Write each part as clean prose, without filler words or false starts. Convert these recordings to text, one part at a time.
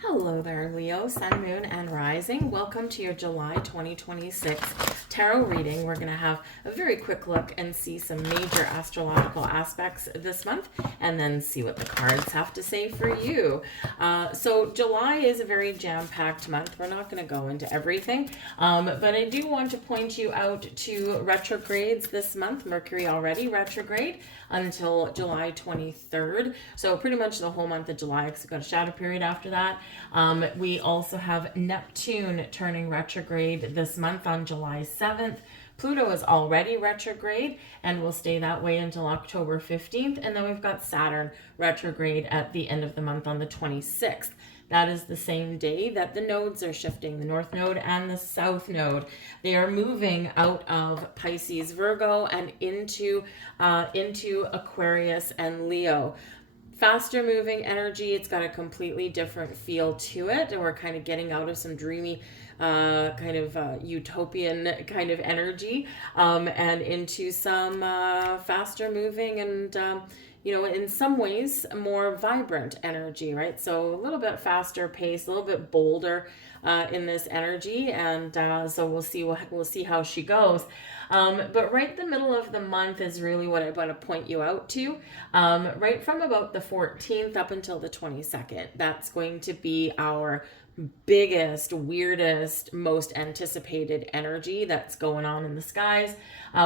Hello there, Leo, Sun, Moon, and Rising. Welcome to your July 2026 tarot reading. We're going to have a very quick look and see some major astrological aspects this month and then see what the cards have to say for you. So July is a very jam-packed month. We're not going to go into everything, but I do want to point you out to retrogrades this month. Mercury already retrograde until July 23rd. So pretty much the whole month of July, because we've got a shadow period after that. We also have Neptune turning retrograde this month on July 7th. Pluto is already retrograde and will stay that way until October 15th. And then we've got Saturn retrograde at the end of the month on the 26th. That is the same day that the nodes are shifting, the North Node and the South Node. They are moving out of Pisces, Virgo, and into Aquarius and Leo. Faster moving energy. It's got a completely different feel to it, and we're kind of getting out of some dreamy utopian kind of energy and into some faster moving and in some ways a more vibrant energy, right? So a little bit faster pace, a little bit bolder in this energy, and so we'll see how she goes. But right in the middle of the month is really what I want to point you out to. Right from about the 14th up until the 22nd, that's going to be our biggest, weirdest, most anticipated energy that's going on in the skies.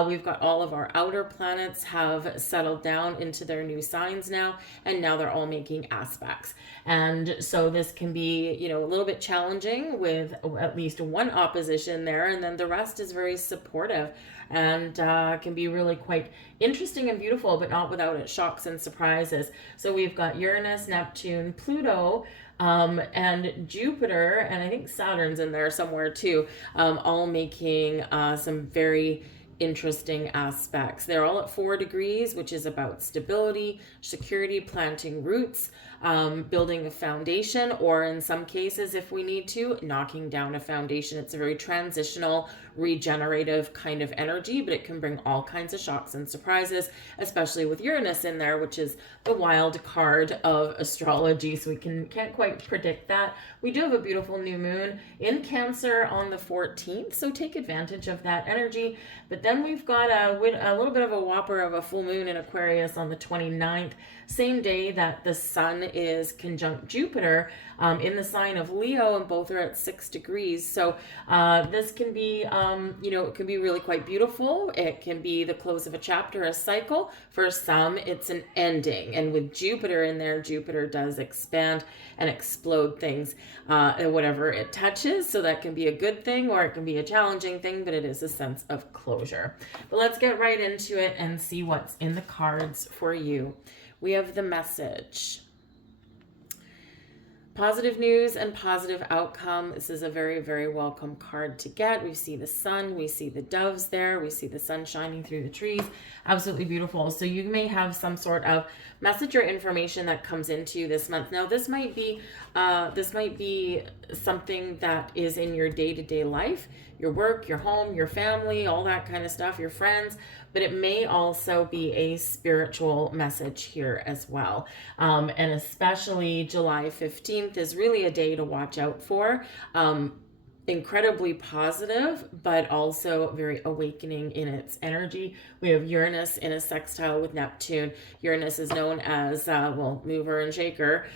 We've got all of our outer planets have settled down into their new signs now, and now they're all making aspects. And so this can be, a little bit challenging with at least one opposition there, and then the rest is very supportive and can be really quite interesting and beautiful, but not without its shocks and surprises. So we've got Uranus, Neptune, Pluto, and Jupiter, and I think Saturn's in there somewhere too, all making some very interesting aspects. They're all at 4 degrees, which is about stability, security, planting roots, building a foundation, or in some cases, if we need to, knocking down a foundation. It's a very transitional, regenerative kind of energy, but it can bring all kinds of shocks and surprises, especially with Uranus in there, which is the wild card of astrology. So we can't quite predict that. We do have a beautiful new moon in Cancer on the 14th, so take advantage of that energy. But then we've got a little bit of a whopper of a full moon in Aquarius on the 29th, same day that the sun is conjunct Jupiter in the sign of Leo, and both are at 6 degrees. So this can be, it can be really quite beautiful. It can be the close of a chapter, a cycle. For some, it's an ending. And with Jupiter in there, Jupiter does expand and explode things, whatever it touches. So that can be a good thing or it can be a challenging thing, but it is a sense of closure. But let's get right into it and see what's in the cards for you. We have the message. Positive news and positive outcome. This is a very, very welcome card to get. We see the sun, we see the doves there, we see the sun shining through the trees. Absolutely beautiful. So you may have some sort of message or information that comes into you this month. Now, this might be something that is in your day-to-day life, your work, your home, your family, all that kind of stuff, your friends, but it may also be a spiritual message here as well. And especially July 15th is really a day to watch out for. Incredibly positive, but also very awakening in its energy. We have Uranus in a sextile with Neptune. Uranus is known as, mover and shaker.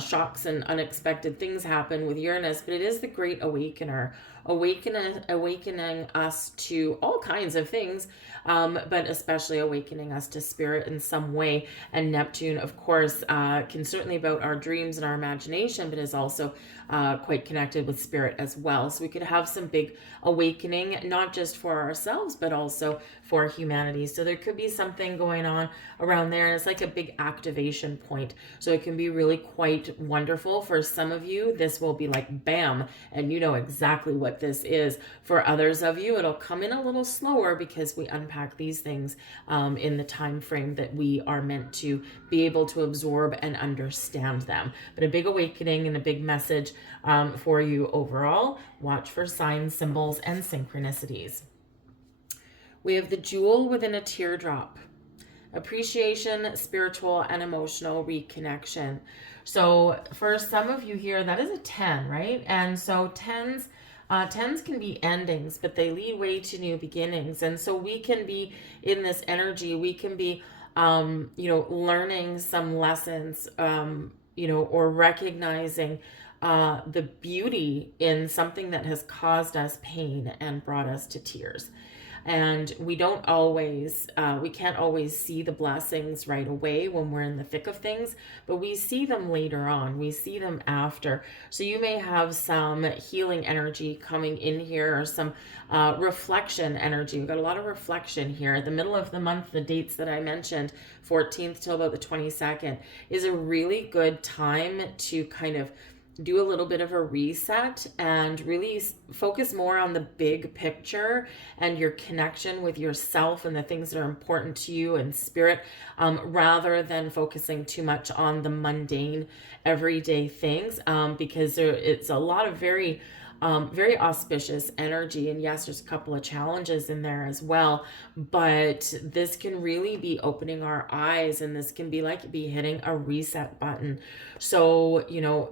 Shocks and unexpected things happen with Uranus, but it is the great awakener, awakening us to all kinds of things, but especially awakening us to spirit in some way. And Neptune, of course, can certainly about our dreams and our imagination, but is also quite connected with spirit as well. So we could have some big awakening, not just for ourselves, but also for humanity. So there could be something going on around there, and it's like a big activation point. So it can be really quite wonderful. For some of you, this will be like bam, and you know exactly what this is. For others of you, it'll come in a little slower because we unpack these things in the time frame that we are meant to be able to absorb and understand them. But a big awakening and a big message for you overall. Watch for signs, symbols, and synchronicities. We have the jewel within a teardrop. appreciation, spiritual, and emotional reconnection. So for some of you here, that is a 10, right? And so tens can be endings, but they lead way to new beginnings. And so we can be in this energy, we can be, learning some lessons, or recognizing the beauty in something that has caused us pain and brought us to tears. And we don't always, we can't always see the blessings right away when we're in the thick of things, but we see them later on. We see them after. So you may have some healing energy coming in here, or some reflection energy. We've got a lot of reflection here. At the middle of the month, the dates that I mentioned, 14th till about the 22nd, is a really good time to kind of do a little bit of a reset and really focus more on the big picture and your connection with yourself and the things that are important to you and spirit, rather than focusing too much on the mundane everyday things, because it's a lot of very auspicious energy. And yes, there's a couple of challenges in there as well, but this can really be opening our eyes, and this can be hitting a reset button. So,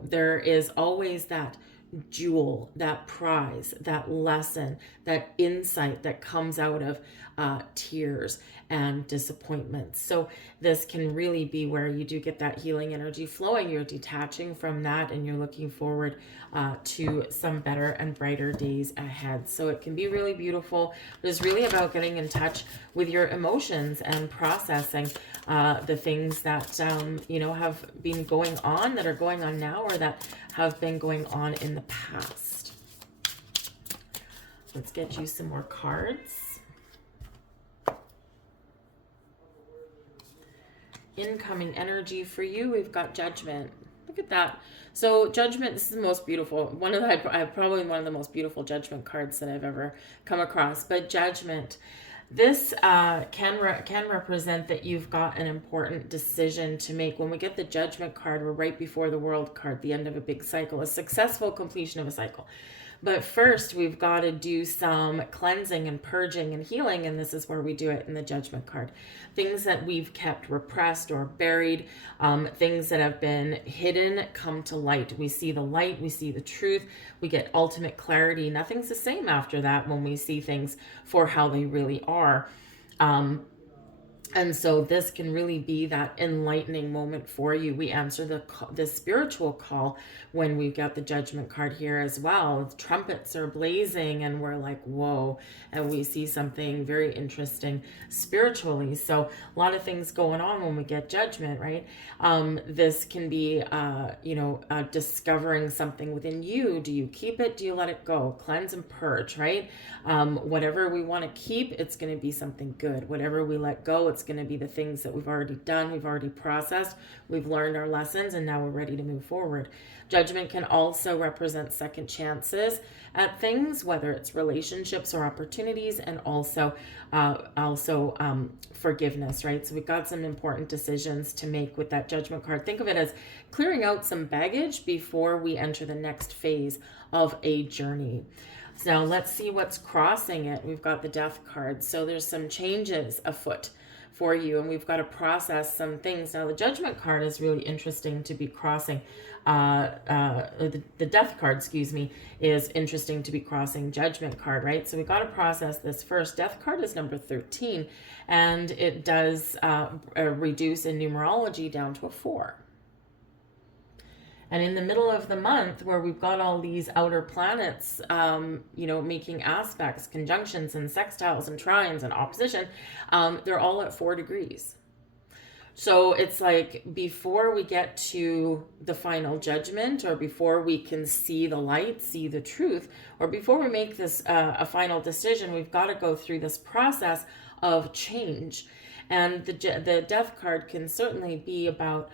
there is always that jewel, that prize, that lesson, that insight that comes out of tears and disappointments. So this can really be where you do get that healing energy flowing. You're detaching from that and you're looking forward to some better and brighter days ahead. So it can be really beautiful. But it's really about getting in touch with your emotions and processing the things that have been going on, that are going on now, or that have been going on in the past. Let's get you some more cards. Incoming energy for you, we've got Judgment. Look at that. So Judgment, this is the most beautiful, probably one of the most beautiful Judgment cards that I've ever come across. But Judgment, this can represent that you've got an important decision to make. When we get the Judgment card, we're right before the World card, the end of a big cycle, a successful completion of a cycle. But first, we've got to do some cleansing and purging and healing, and this is where we do it in the Judgment card. Things that we've kept repressed or buried, things that have been hidden come to light. We see the light, we see the truth, we get ultimate clarity. Nothing's the same after that when we see things for how they really are. And so this can really be that enlightening moment for you. We answer the spiritual call when we've got the Judgment card here as well. Trumpets are blazing and we're like, whoa, and we see something very interesting spiritually. So a lot of things going on when we get Judgment, right? This can be, discovering something within you. Do you keep it? Do you let it go? Cleanse and purge, right? Whatever we want to keep, it's going to be something good. Whatever we let go, it's going to be the things that we've already done, we've already processed, we've learned our lessons, and now we're ready to move forward. Judgment can also represent second chances at things, whether it's relationships or opportunities, and also forgiveness, right? So we've got some important decisions to make with that Judgment card. Think of it as clearing out some baggage before we enter the next phase of a journey. So now let's see what's crossing it. We've got the Death card. So there's some changes afoot for you, and we've got to process some things. Now the Judgment card is really interesting to be crossing. The Death card, is interesting to be crossing Judgment card, right? So we've got to process this first. Death card is number 13, and it does reduce in numerology down to a 4. And in the middle of the month, where we've got all these outer planets, making aspects, conjunctions, and sextiles, and trines, and opposition, they're all at 4 degrees. So it's like before we get to the final judgment, or before we can see the light, see the truth, or before we make this a final decision, we've got to go through this process of change. And the Death card can certainly be about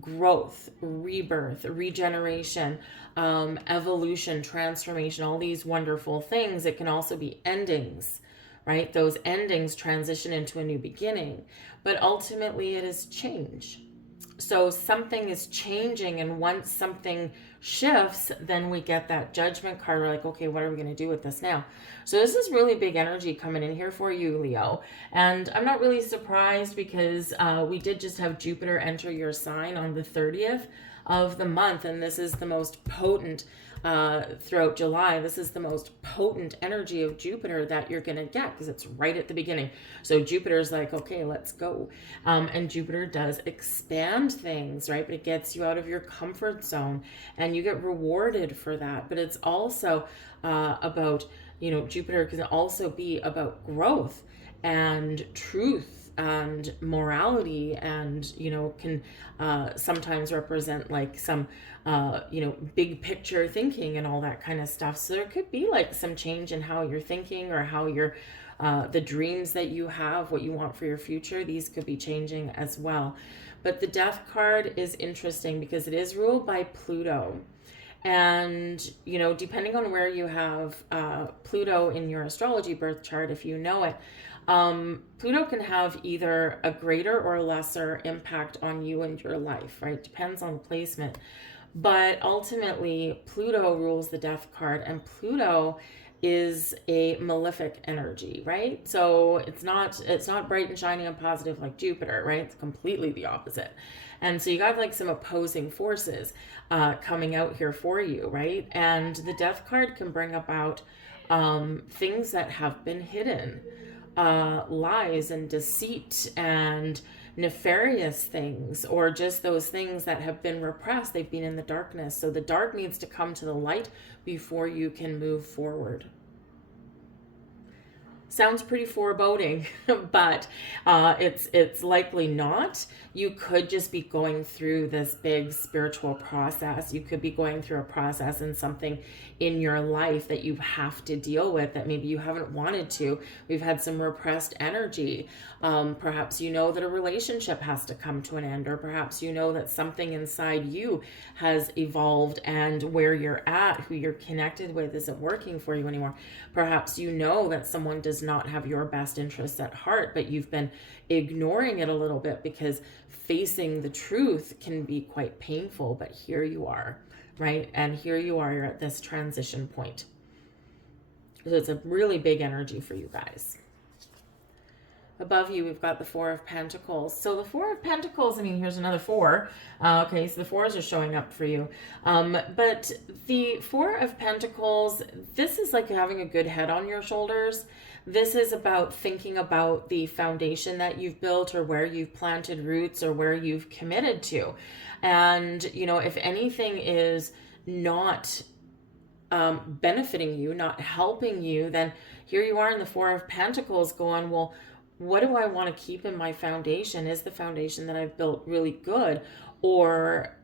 growth, rebirth, regeneration, evolution, transformation, all these wonderful things. It can also be endings, right? Those endings transition into a new beginning, but ultimately it is change. So something is changing, and once something shifts, then we get that Judgment card. We're like, okay, what are we going to do with this now? So this is really big energy coming in here for you, Leo. And I'm not really surprised because we did just have Jupiter enter your sign on the 30th of the month. And this is the most potent throughout July. This is the most potent energy of Jupiter that you're going to get because it's right at the beginning. So Jupiter's like, okay, let's go. And Jupiter does expand things, right? But it gets you out of your comfort zone and you get rewarded for that. But it's also about, Jupiter can also be about growth and truth and morality, and can sometimes represent like some big picture thinking and all that kind of stuff. So there could be like some change in how you're thinking or how you're the dreams that you have, what you want for your future. These could be changing as well. But the Death card is interesting because it is ruled by Pluto. And, depending on where you have Pluto in your astrology birth chart, if you know it, Pluto can have either a greater or lesser impact on you and your life, right? Depends on the placement. But ultimately, Pluto rules the Death card, and Pluto is a malefic energy, right? So it's not bright and shiny and positive like Jupiter, right? It's completely the opposite. And so you got like some opposing forces coming out here for you, right? And the Death card can bring about things that have been hidden, lies and deceit and nefarious things, or just those things that have been repressed. They've been in the darkness. So the dark needs to come to the light before you can move forward. Sounds pretty foreboding, but it's likely not. You could just be going through this big spiritual process. You could be going through a process and something in your life that you have to deal with that maybe you haven't wanted to. We've had some repressed energy. Perhaps that a relationship has to come to an end, or perhaps that something inside you has evolved and where you're at, who you're connected with, isn't working for you anymore. Perhaps that someone does not have your best interests at heart, but you've been ignoring it a little bit because facing the truth can be quite painful. But here you are, right? And here you are, you're at this transition point. So it's a really big energy for you guys. Above you, we've got the Four of Pentacles. So the Four of Pentacles, here's another four. Okay, so the fours are showing up for you. But the Four of Pentacles, this is like having a good head on your shoulders. This is about thinking about the foundation that you've built, or where you've planted roots, or where you've committed to. And, if anything is not benefiting you, not helping you, then here you are in the Four of Pentacles going, well, what do I want to keep in my foundation? Is the foundation that I've built really good? Or,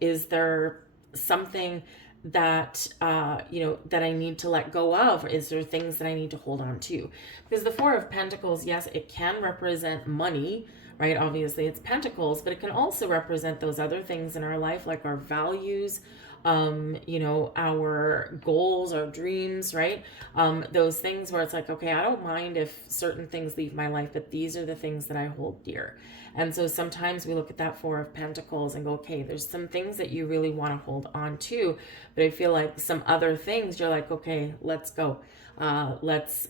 is there something that, that I need to let go of? Is there things that I need to hold on to? Because the Four of Pentacles, yes, it can represent money, right? Obviously it's pentacles, but it can also represent those other things in our life, like our values, our goals, our dreams, right? Those things where it's like, okay, I don't mind if certain things leave my life, but these are the things that I hold dear. And so sometimes we look at that Four of Pentacles and go, okay, there's some things that you really want to hold on to, but I feel like some other things you're like, okay, let's go. Let's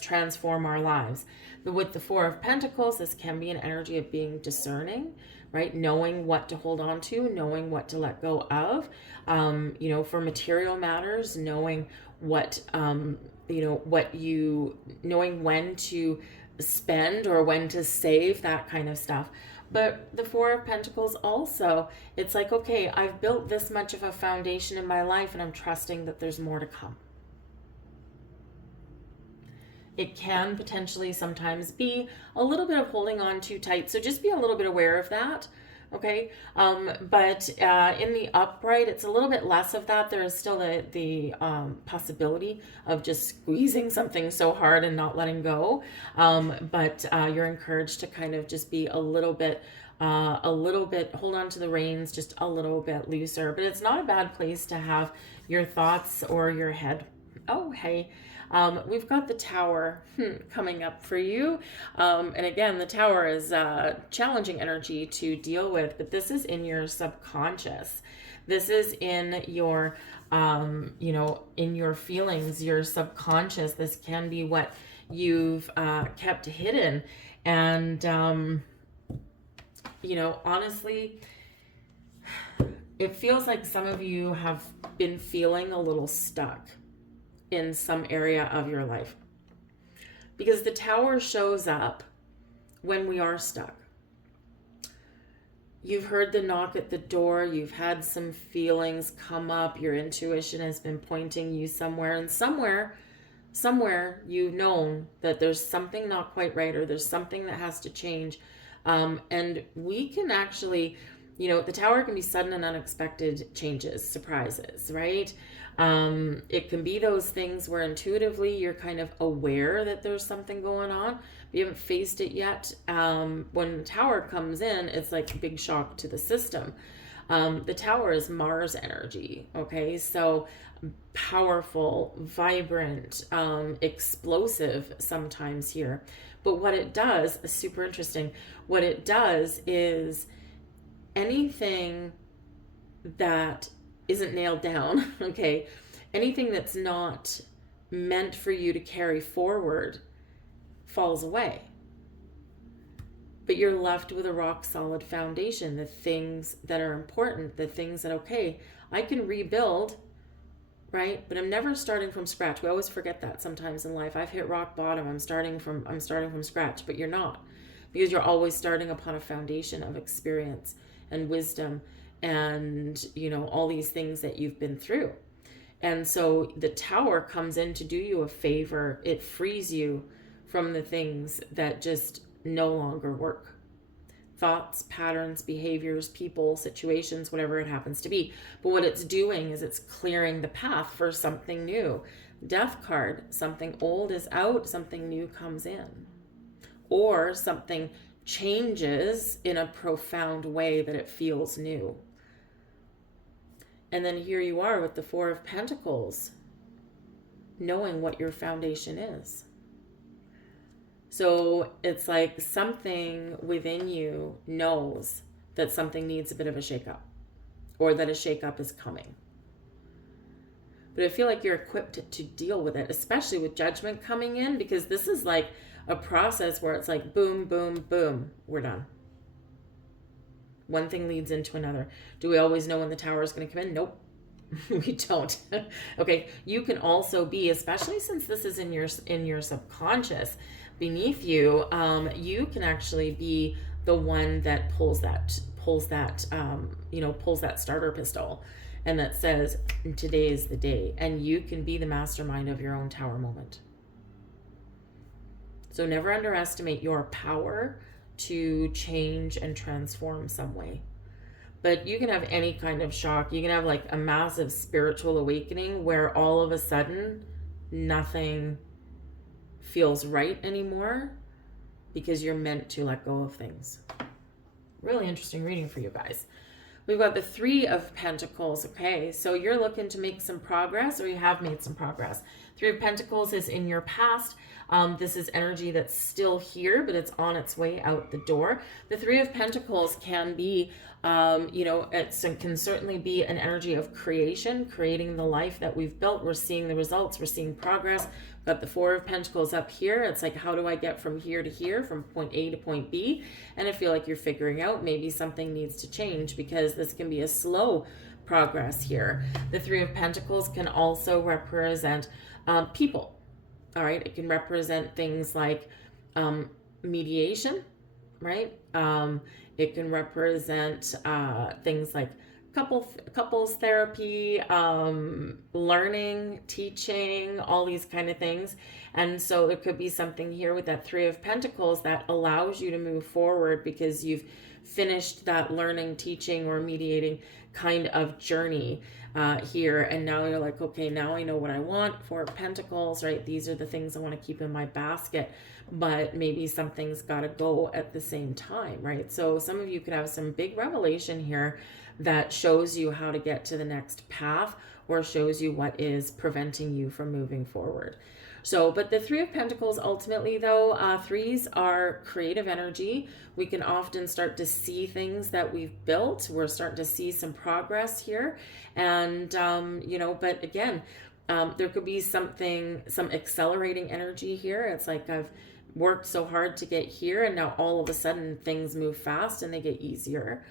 transform our lives. But with the Four of Pentacles, this can be an energy of being discerning, right? Knowing what to hold on to, knowing what to let go of, for material matters, knowing knowing when to spend or when to save, that kind of stuff. But the Four of Pentacles also, it's like, okay, I've built this much of a foundation in my life and I'm trusting that there's more to come. It can potentially sometimes be a little bit of holding on too tight. So just be a little bit aware of that. Okay. But in the upright, it's a little bit less of that. There is still the possibility of just squeezing something so hard and not letting go. But you're encouraged to kind of just be a little bit, hold on to the reins, just a little bit looser. But it's not a bad place to have your thoughts or your head. Oh, hey. We've got the Tower coming up for you. And again, the Tower is challenging energy to deal with, but this is in your subconscious. This is in your, in your feelings, your subconscious. This can be what you've kept hidden. And, honestly, it feels like some of you have been feeling a little stuck in some area of your life, because the Tower shows up when we are stuck. You've heard the knock at the door, you've had some feelings come up, your intuition has been pointing you somewhere, and somewhere you've known that there's something not quite right, or there's something that has to change. And we can actually, the Tower can be sudden and unexpected changes, surprises, right? It can be those things where intuitively you're kind of aware that there's something going on, but you haven't faced it yet. When the Tower comes in, it's like a big shock to the system. The Tower is Mars energy, okay? So powerful, vibrant, explosive sometimes here. But what it does is super interesting. What it does is anything that isn't nailed down, okay, anything that's not meant for you to carry forward falls away. But you're left with a rock solid foundation, the things that are important, the things that, okay, I can rebuild, right? But I'm never starting from scratch. We always forget that sometimes in life. I've hit rock bottom. I'm starting from scratch, but you're not, because you're always starting upon a foundation of experience and wisdom and, all these things that you've been through. And so the Tower comes in to do you a favor. It frees you from the things that just no longer work. Thoughts, patterns, behaviors, people, situations, whatever it happens to be. But what it's doing is it's clearing the path for something new. Death card, something old is out, something new comes in. Or something changes in a profound way that it feels new. And then here you are with the Four of Pentacles, knowing what your foundation is. So it's like something within you knows that something needs a bit of a shakeup, or that a shakeup is coming. But I feel like you're equipped to deal with it, especially with Judgment coming in, because this is like a process where it's like boom, boom, boom, we're done. One thing leads into another. Do we always know when the Tower is going to come in? Nope. We don't. Okay. You can also be, especially since this is in your subconscious, beneath you, you can actually be the one that pulls that starter pistol, and that says, today is the day. And you can be the mastermind of your own Tower moment. So never underestimate your power to change and transform some way. But you can have any kind of shock. You can have like a massive spiritual awakening where all of a sudden nothing feels right anymore because you're meant to let go of things. Really interesting reading for you guys. We've got the Three of Pentacles. Okay, so you're looking to make some progress, or you have made some progress. Three of Pentacles is in your past. This is energy that's still here, but it's on its way out the door. The Three of Pentacles can be, it can certainly be an energy of creation, creating the life that we've built. We're seeing the results. We're seeing progress. We've got the Four of Pentacles up here. It's like, how do I get from here to here, from point A to point B? And I feel like you're figuring out maybe something needs to change, because this can be a slow progress here. The Three of Pentacles can also represent people. All right, it can represent things like mediation, right? It can represent things like couples therapy, learning, teaching, all these kind of things. And so there could be something here with that Three of Pentacles that allows you to move forward because you've finished that learning, teaching, or mediating kind of journey here. And now you're like, okay, now I know what I want. Four of Pentacles, right? These are the things I want to keep in my basket, but maybe something's got to go at the same time, right? So some of you could have some big revelation here that shows you how to get to the next path, or shows you what is preventing you from moving forward. So, but the Three of Pentacles, ultimately though, threes are creative energy. We can often start to see things that we've built. We're starting to see some progress here. And, you know, but again, there could be some accelerating energy here. It's like I've worked so hard to get here, and now all of a sudden things move fast and they get easier.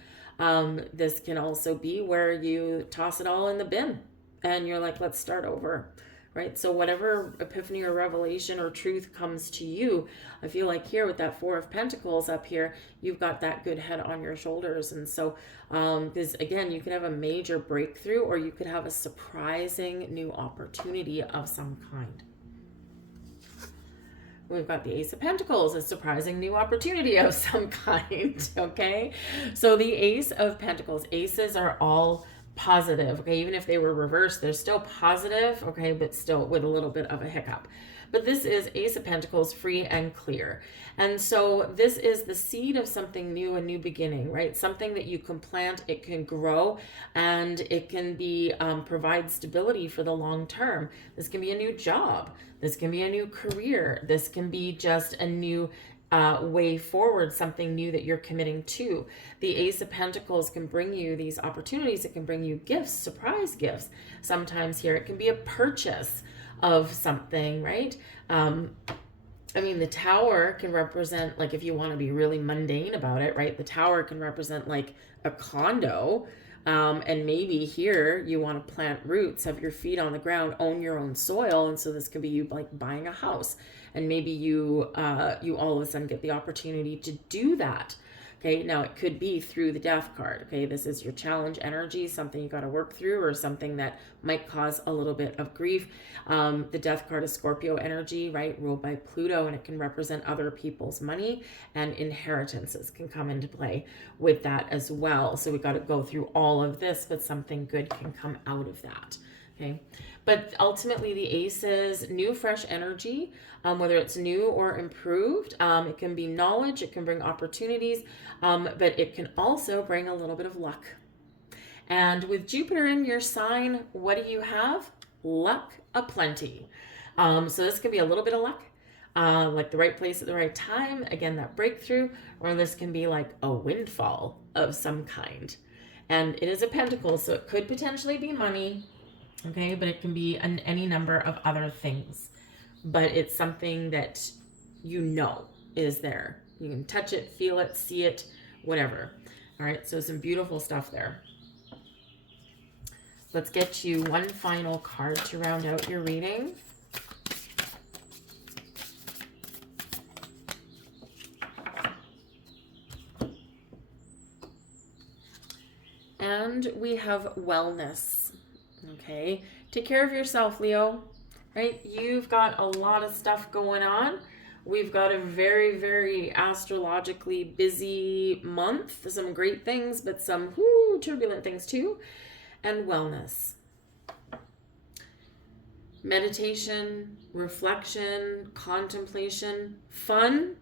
This can also be where you toss it all in the bin and you're like, let's start over, right? So whatever epiphany or revelation or truth comes to you, I feel like here with that Four of Pentacles up here, you've got that good head on your shoulders. And so, because again, you could have a major breakthrough, or you could have a surprising new opportunity of some kind. We've got the Ace of Pentacles, a surprising new opportunity of some kind, okay? So the Ace of Pentacles, aces are all positive, okay? Even if they were reversed, they're still positive, okay? But still with a little bit of a hiccup. But this is Ace of Pentacles, free and clear. And so this is the seed of something new, a new beginning, right? Something that you can plant, it can grow, and it can be provide stability for the long term. This can be a new job. This can be a new career. This can be just a new way forward, something new that you're committing to. The Ace of Pentacles can bring you these opportunities. It can bring you gifts, surprise gifts. Sometimes here it can be a purchase of something, right? I mean, the Tower can represent, like, if you want to be really mundane about it, right? The Tower can represent like a condo. And maybe here you want to plant roots, have your feet on the ground, own your own soil. And so this could be you like buying a house, and maybe you all of a sudden get the opportunity to do that. Okay, now it could be through the Death card. Okay, this is your challenge energy, something you got to work through, or something that might cause a little bit of grief. The Death card is Scorpio energy, right, ruled by Pluto, and it can represent other people's money, and inheritances can come into play with that as well. So we got to go through all of this, but something good can come out of that. Okay, but ultimately the aces, new, fresh energy, whether it's new or improved. It can be knowledge, it can bring opportunities, but it can also bring a little bit of luck. And with Jupiter in your sign, what do you have? Luck aplenty. So this can be a little bit of luck, like the right place at the right time. Again, that breakthrough, or this can be like a windfall of some kind. And it is a pentacle, so it could potentially be money. Okay, but it can be any number of other things. But it's something that you know is there. You can touch it, feel it, see it, whatever. All right, so some beautiful stuff there. Let's get you one final card to round out your reading. And we have wellness. Okay, take care of yourself, Leo, right? You've got a lot of stuff going on. We've got a very, very astrologically busy month. Some great things, but some turbulent things too. And wellness. Meditation, reflection, contemplation, fun.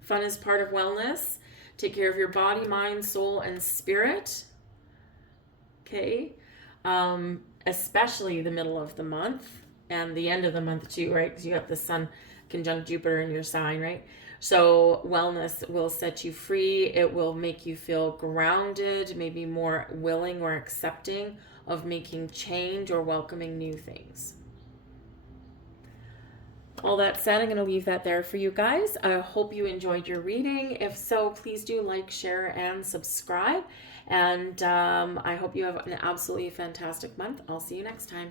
Fun is part of wellness. Take care of your body, mind, soul, and spirit. Okay. Especially the middle of the month and the end of the month too, right? Because you have the sun conjunct Jupiter in your sign, right? So wellness will set you free. It will make you feel grounded, maybe more willing or accepting of making change or welcoming new things. All that said, I'm going to leave that there for you guys. I hope you enjoyed your reading. If so, please do like, share, and subscribe. And I hope you have an absolutely fantastic month. I'll see you next time.